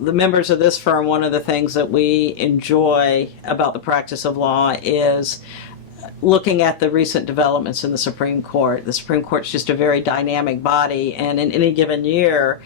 the members of this firm, one of the things that we enjoy about the practice of law is looking at the recent developments in the Supreme Court. The Supreme Court's just a very dynamic body, and in any given year,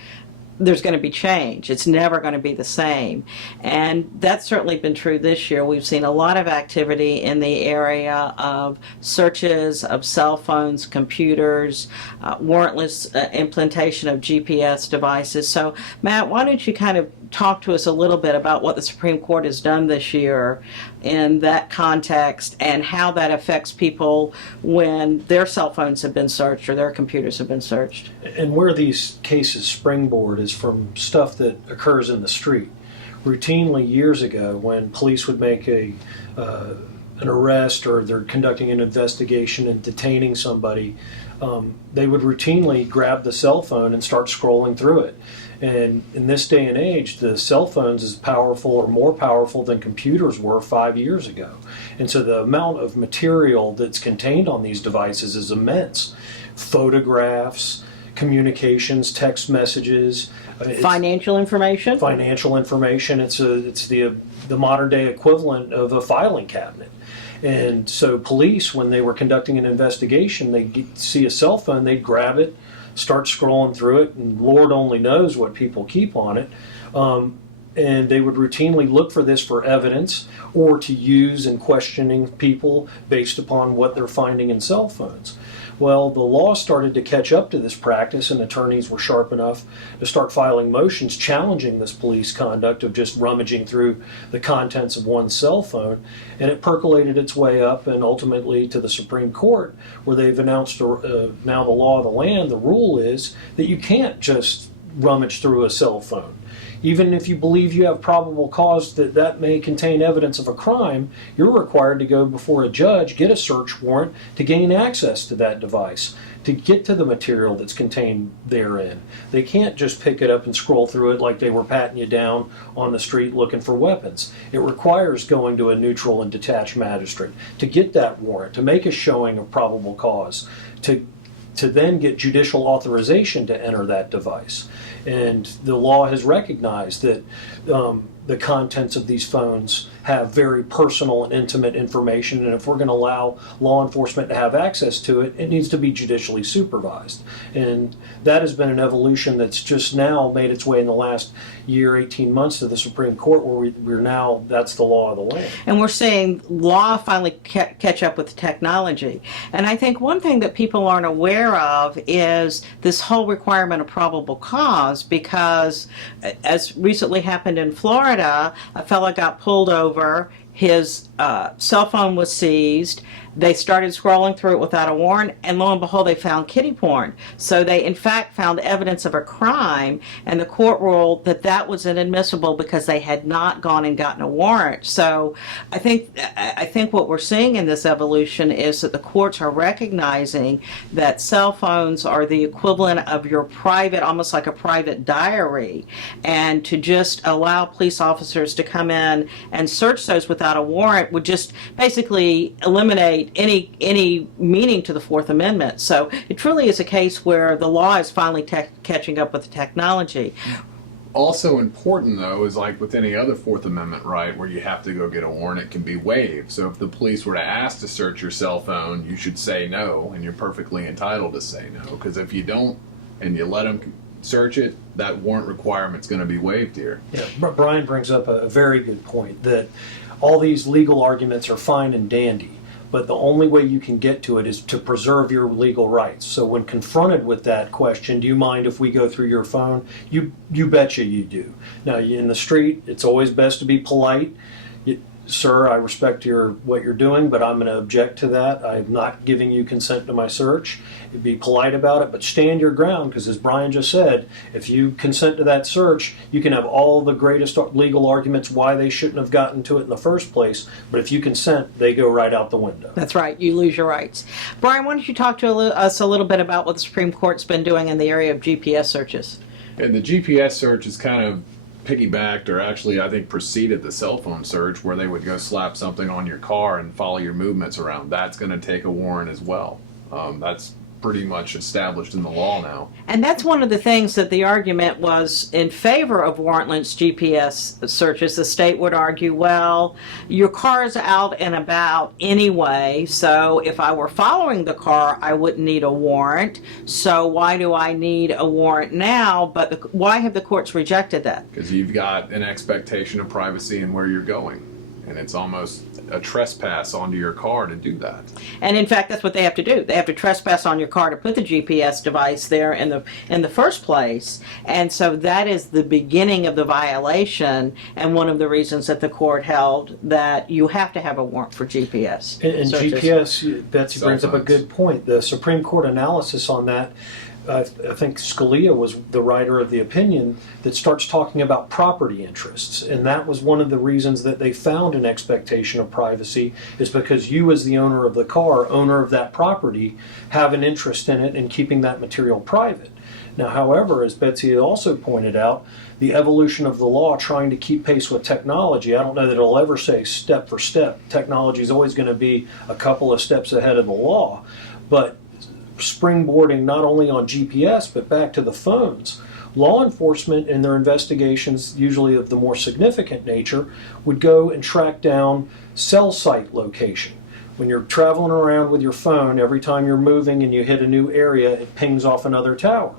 there's going to be change. It's never going to be the same. And that's certainly been true this year. We've seen a lot of activity in the area of searches of cell phones, computers, warrantless implantation of GPS devices. So, Matt, why don't you kind of talk to us a little bit about what the Supreme Court has done this year in that context and how that affects people when their cell phones have been searched or their computers have been searched. And where these cases springboard is from stuff that occurs in the street. Routinely, years ago, when police would make an arrest or they're conducting an investigation and detaining somebody, they would routinely grab the cell phone and start scrolling through it. And in this day and age, the cell phones is powerful or more powerful than computers were 5 years ago. And so the amount of material that's contained on these devices is immense. Photographs, communications, text messages. Financial information? Financial information. It's the modern day equivalent of a filing cabinet. And so police, when they were conducting an investigation, they'd see a cell phone, they'd grab it, start scrolling through it, and Lord only knows what people keep on it. And they would routinely look for this for evidence or to use in questioning people based upon what they're finding in cell phones. Well, the law started to catch up to this practice, and attorneys were sharp enough to start filing motions challenging this police conduct of just rummaging through the contents of one's cell phone. And it percolated its way up and ultimately to the Supreme Court, where they've announced now the law of the land. The rule is that you can't just rummage through a cell phone. Even if you believe you have probable cause that may contain evidence of a crime, you're required to go before a judge, get a search warrant to gain access to that device, to get to the material that's contained therein. They can't just pick it up and scroll through it like they were patting you down on the street looking for weapons. It requires going to a neutral and detached magistrate to get that warrant, to make a showing of probable cause, to then get judicial authorization to enter that device. And the law has recognized that the contents of these phones have very personal and intimate information, and if we're going to allow law enforcement to have access to it, it needs to be judicially supervised. And that has been an evolution that's just now made its way in the last year, 18 months to the Supreme Court, where we're now, that's the law of the land. And we're seeing law finally catch up with technology. And I think one thing that people aren't aware of is this whole requirement of probable cause, because as recently happened in Florida, a fellow got pulled over, his cell phone was seized, they started scrolling through it without a warrant, and lo and behold, they found kiddie porn. So they, in fact, found evidence of a crime, and the court ruled that that was inadmissible because they had not gone and gotten a warrant. So I think what we're seeing in this evolution is that the courts are recognizing that cell phones are the equivalent of your private, almost like a private diary, and to just allow police officers to come in and search those without a warrant would just basically eliminate any meaning to the Fourth Amendment. So it truly is a case where the law is finally catching up with the technology. Also important, though, is like with any other Fourth Amendment right where you have to go get a warrant, it can be waived. So if the police were to ask to search your cell phone, you should say no, and you're perfectly entitled to say no. Because if you don't and you let them search it, that warrant requirement's going to be waived here. Yeah, Brian brings up a very good point, that all these legal arguments are fine and dandy, but the only way you can get to it is to preserve your legal rights. So when confronted with that question, do you mind if we go through your phone? You betcha you do. Now, in the street, it's always best to be polite. Sir, I respect what you're doing, but I'm going to object to that. I'm not giving you consent to my search. Be polite about it, but stand your ground, because as Brian just said, if you consent to that search, you can have all the greatest legal arguments why they shouldn't have gotten to it in the first place, but if you consent, they go right out the window. That's right. You lose your rights. Brian, why don't you talk to us a little bit about what the Supreme Court's been doing in the area of GPS searches? And the GPS search is kind of piggybacked, or actually I think preceded the cell phone search, where they would go slap something on your car and follow your movements around. That's going to take a warrant as well. That's pretty much established in the law now. And that's one of the things that the argument was in favor of warrantless GPS searches. The state would argue, well, your car's out and about anyway, so if I were following the car, I wouldn't need a warrant. So why do I need a warrant now? But why have the courts rejected that? Because you've got an expectation of privacy in where you're going. And it's almost a trespass onto your car to do that. And in fact, that's what they have to do. They have to trespass on your car to put the GPS device there in the first place. And so that is the beginning of the violation, and one of the reasons that the court held that you have to have a warrant for GPS. And searches. GPS, Betsy brings up a phones. good point. The Supreme Court analysis on that, I think Scalia was the writer of the opinion that starts talking about property interests. And that was one of the reasons that they found an expectation of privacy, is because you as the owner of the car, owner of that property, have an interest in it and keeping that material private. Now, however, as Betsy also pointed out, the evolution of the law trying to keep pace with technology, I don't know that it'll ever say step for step. Technology is always going to be a couple of steps ahead of the law. But springboarding not only on GPS but back to the phones, law enforcement in their investigations, usually of the more significant nature, would go and track down cell site location. When you're traveling around with your phone, every time you're moving and you hit a new area, it pings off another tower.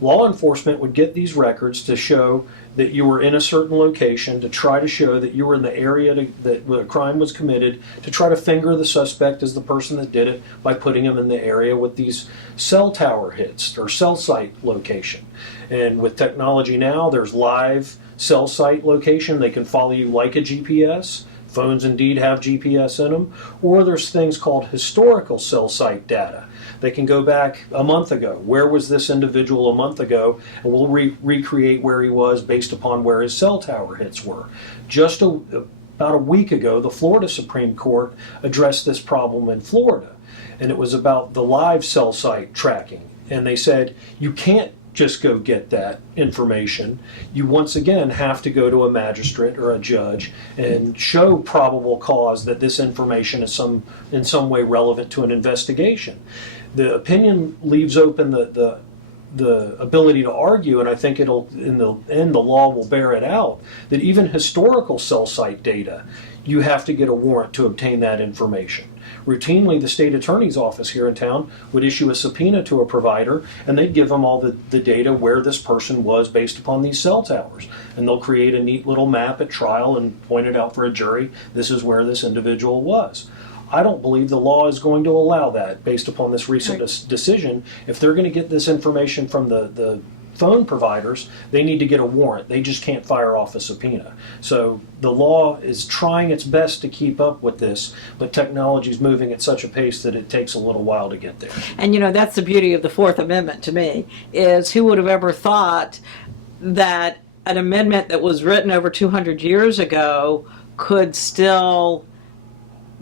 Law enforcement would get these records to show that you were in a certain location, to try to show that you were in the area that a crime was committed, to try to finger the suspect as the person that did it by putting him in the area with these cell tower hits or cell site location. And with technology now, there's live cell site location. They can follow you like a GPS. Phones indeed have GPS in them. Or there's things called historical cell site data. They can go back a month ago. Where was this individual a month ago? And we'll recreate where he was based upon where his cell tower hits were. Just about a week ago, the Florida Supreme Court addressed this problem in Florida. And it was about the live cell site tracking. And they said, you can't just go get that information. You once again have to go to a magistrate or a judge and show probable cause that this information is in some way relevant to an investigation. The opinion leaves open the ability to argue, and I think it'll, in the end, the law will bear it out, that even historical cell site data, you have to get a warrant to obtain that information. Routinely, the state attorney's office here in town would issue a subpoena to a provider, and they'd give them all the data where this person was based upon these cell towers. And they'll create a neat little map at trial and point it out for a jury. This is where this individual was. I don't believe the law is going to allow that based upon this recent decision. If they're going to get this information from the phone providers, they need to get a warrant. They just can't fire off a subpoena. So the law is trying its best to keep up with this, but technology is moving at such a pace that it takes a little while to get there. And that's the beauty of the Fourth Amendment to me, is who would have ever thought that an amendment that was written over 200 years ago could still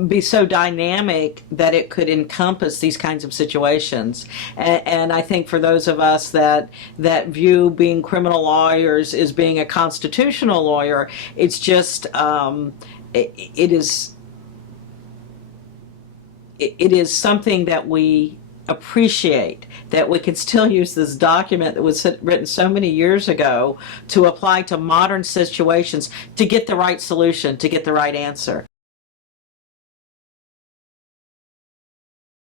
be so dynamic that it could encompass these kinds of situations. And I think for those of us that view being criminal lawyers as being a constitutional lawyer, it's just it is something that we appreciate, that we can still use this document that was written so many years ago to apply to modern situations to get the right solution, to get the right answer.